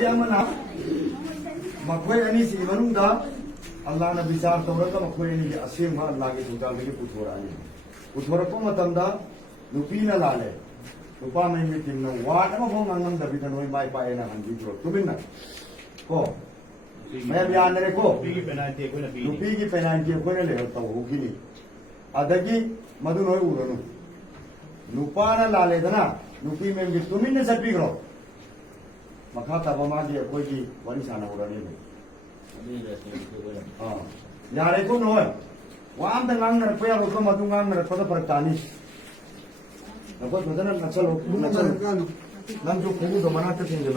yang mana makwai ani si manungda Allah na bicar tawraka makwai ani asim ha Allah ke tutal ke puthora ani puthora ko matamda nupi na lale nupa mai mitin no wad ma phong ngam da bitan oi mai pa ena han bitro tumin na ko mai byan ne ko nupi ki penalty ko ne le ta ho ki adagi madu noi uranu nupa na lale dana nupi mai mit tumin ne sat bigro makha ta ba ma ji koi ki wari sana urani ne yare ko no wa am da ngang na pa ya ko madu ngang na pa da paratani Nagot madana nachalo nam jo kogu do manate thinge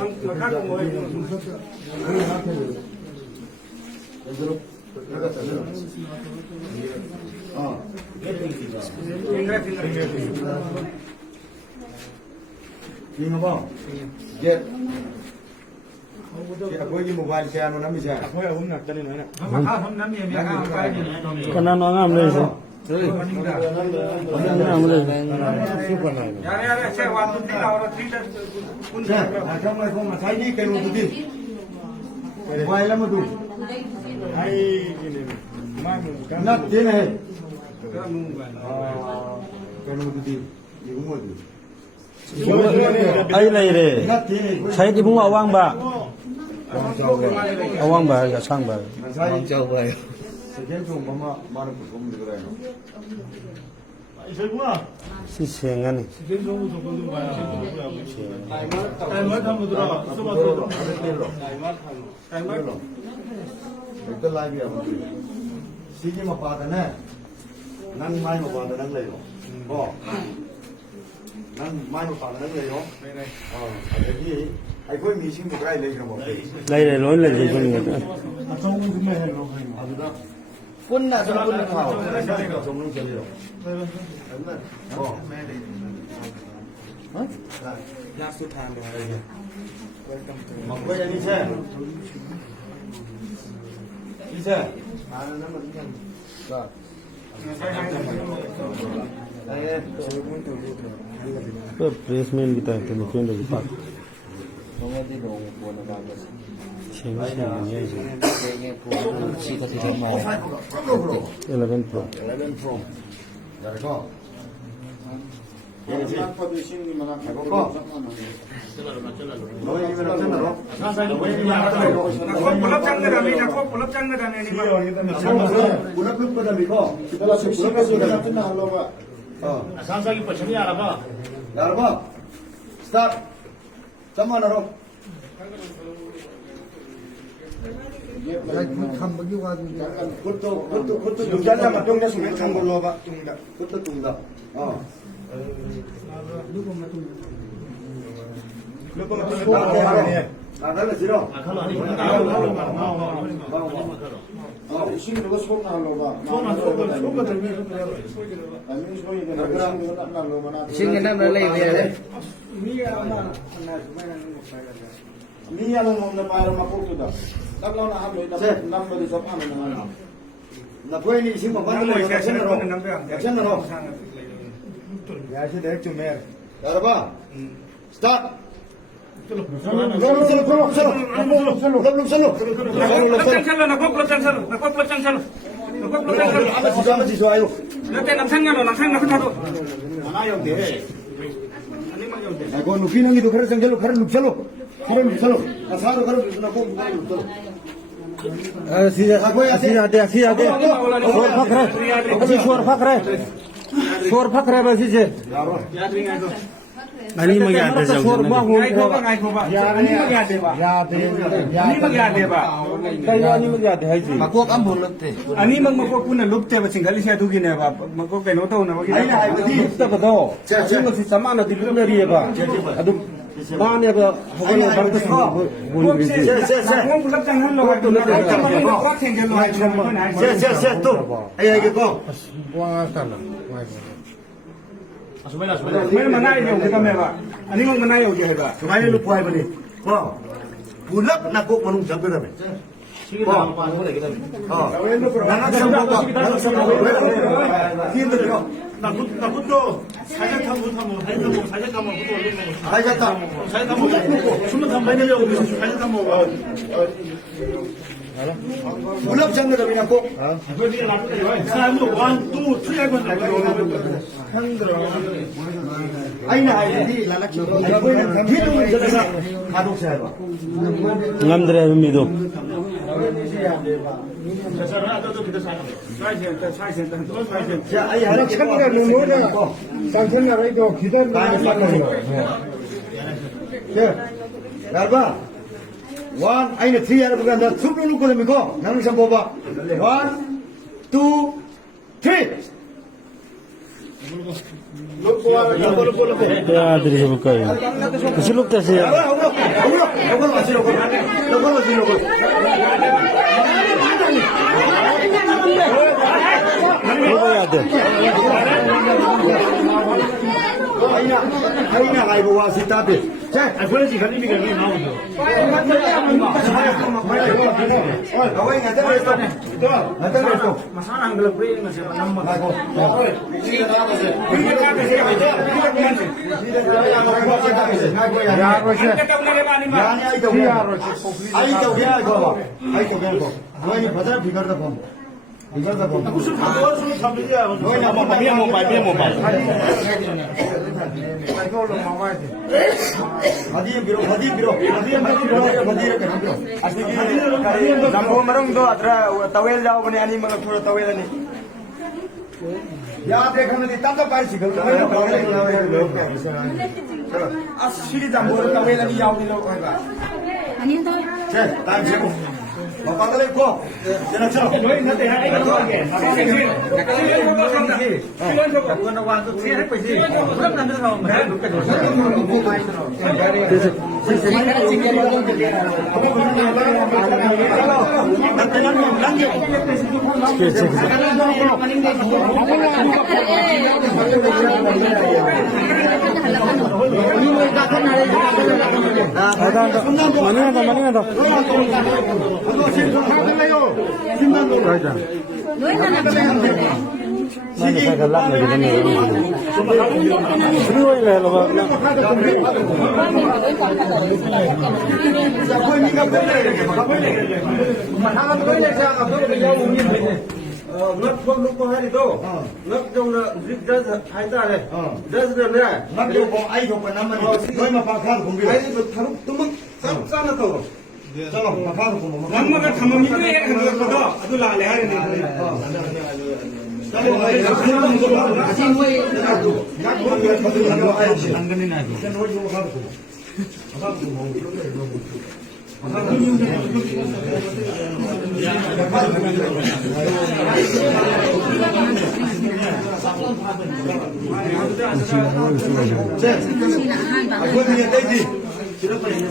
get कोई मोबाइल से आनो नमी से कोई हम ना चले ना हम नमी है kana no ngam le so ngam le यार से वन टू थ्री और थ्री कुन से हम को मसाई दी के नु दी मोबाइल में दू आई ना दिन है के नु दी ये mo दी ai lai re sai di bung awang ba awang ba ya sang ba mang chau ba sekian tu mama mana pun di gerai no si sengan ni itu lagi apa sini mau pada ne nang mai mau pada nang lagi oh nang mai mau pada nang lagi oh jadi ai koi mi sing bukai lagi kan lai lai loi lai ji ni pun nak sama pun mau sama jadi oh ya sudah ada mau kau jadi saya bisa mana nama dia tak तो प्लेसमेंट की तरह तो निकल रही बात Pwede dong po na bagas. छेंग छेंग ये जी Kaya po, sika si Tama. 11 Pro 11 Pro dari kau ini sih kau kau lo ini mana cendera lo lo ini mana cendera lo kau pulau cendera ni kau pulau cendera ni pulau pun pada ni kau kita lah pulau sudah cendera lo pak Sansa की पछली आ रहा Darba, stop. Sama naro. Kutu jumjana matungnya sudah tanggung loba tungda. Kutu tungda. Oh. Lupa matungnya. Ada lah siro. Isin dulu sok na loba. Isin nga na lay niya. Ni yang na para maputo da. Taglaw na hamlo da number di sop ano na. Na pwede ni isin mabando mo sa sendero. Sendero. Ya si direct to mayor. Darba. Stop. Belum Ani magya de Sor ba ho ko ba ngai ko ba ani magya de ba ani magya de ba kayo ani magya de hai ji Makuha ang bulot eh. ani mang mako kuna lupte ba singali siya dugi ne ba mako keno to na Ay na ay di. ta ba do sino si samana di lu ri ba adu ba ne ba hogan bar ta bulu ri ji mo bulap chang hun lo to na ko theng ke lo hai chom ba Se tu. Ay ko. wa ta na मैं मना ही नहीं होगा मैं बा अनि mo मना ही हो गया है बा Sumaya lu puai bani. Ko. Bulak na ko manung jabe rabe. 나부터 사자탐부터 사자탐부터 가이자타. 숨은 많이 내려고 사자탐 먹어. 물럽 장르 그냥 꼭. 사람도 완또 틀려고 아이나 아이디 라라키. 이거는 기둥을 저다가 가독세 해봐. 남들의 의미도. 자, 아이 하나 참가 뭐냐? 상태가 이거 기다리는 자, 얇아. 원, 아이는 트리 하나 보가 나 숨을 놓고 됩니까? 나는 좀 봐봐. 원, 투, 트리. 아들이 해볼까요? 실록 되세요. 요걸 마시러 요걸 마시러 요걸. 해봐야 돼. 아이나 아이고 와 시타비. 자, 그렇지 갈리비가 왜 나오죠? 어이 나한테 했어. 나한테 했어. 마사랑 그 브레이크는 제가 남마 아이고. 야니 아이도 아이도 그냥 이거 봐. 아이도 그냥 이거. 너희 바자를 비가르다 봄. 비가르다 봄. 무슨 무슨 잡느냐 너희 아마 못 봐. 어디에 빌어 어디에 빌어 어디에 빌어 Nampu marung do atra tawel jauh bani ani mga pura tawel ani. 야 देखने दी तब तो पार sickle Asli jambu tawel ani jauh ni lo koi ba. 아니 더 제 다음 제고 바다를 입고 제가 쳐 많이 간다. 너희는 Mana saya galak lagi ni. Semua ini lah. Ngất không lúc có hai đi đâu. Ngất trong là dịch ra hai ta này. Ra ra này. 막 요거 아이 요거 남은 너희 막 바카도 공부 Hai đi thằng tung mất. Sao nó thầu. 저거 바카도 공부 남마가 가만히 그래 그거보다 아주 라래 하는데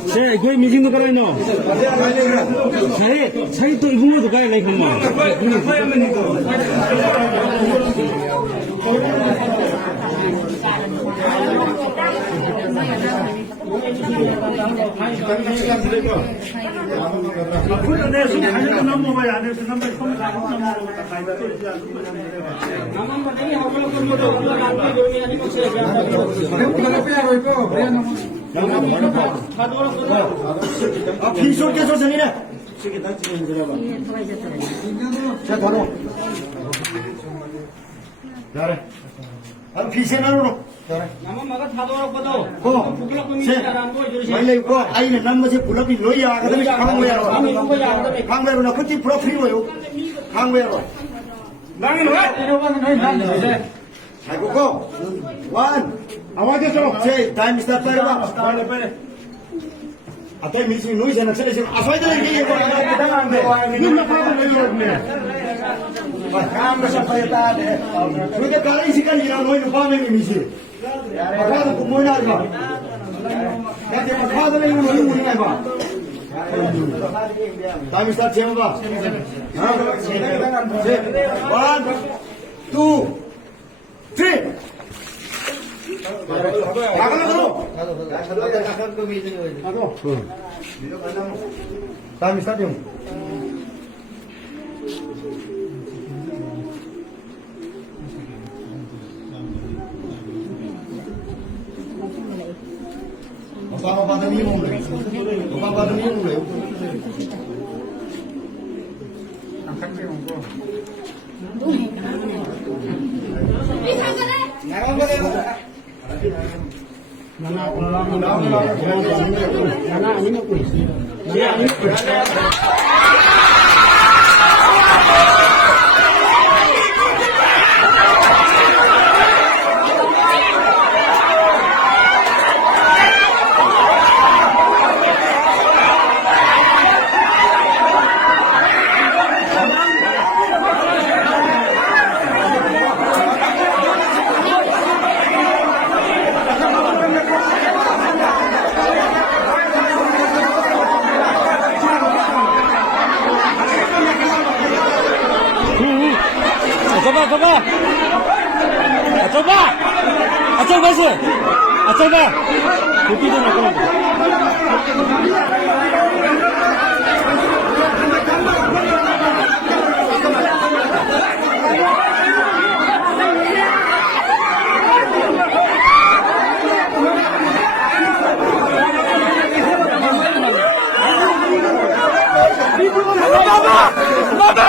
Saya gue meeting tu kalau ini. Saya tu ibu tu kaya lagi semua. 내 손에 가지고 넘어봐야 안 돼서 넘어 손 가지고 빈솔 깨서 전이네 자 바로 잘해 비세나로 원래 이거 아이는 남머지 불러비 로이야 그다음에 강배로 그때 프로필로요 강배로 나는 왜 아이고 고 원 아와제 좀. 제 타임 스타트 해봐 아까 미팅 노이잖아 셀레션 아소이들 이게 이거 안 돼. 눈만 봐도 되겠네. काम सफल है मुझे कल इसी का लीना नोई नुपा में मिसी मखाद को मोना बा कहते मखाद नहीं नोई मुनी है बा टाइम स्टार्ट छे बा हां 1 2 3 आगे करो time start Mapapatami mo ulit. Mapapatami mo ulit. Ang sakit mo ko. coba. Coba sih. Coba. Kopi dia nak coba. Mama! Mama!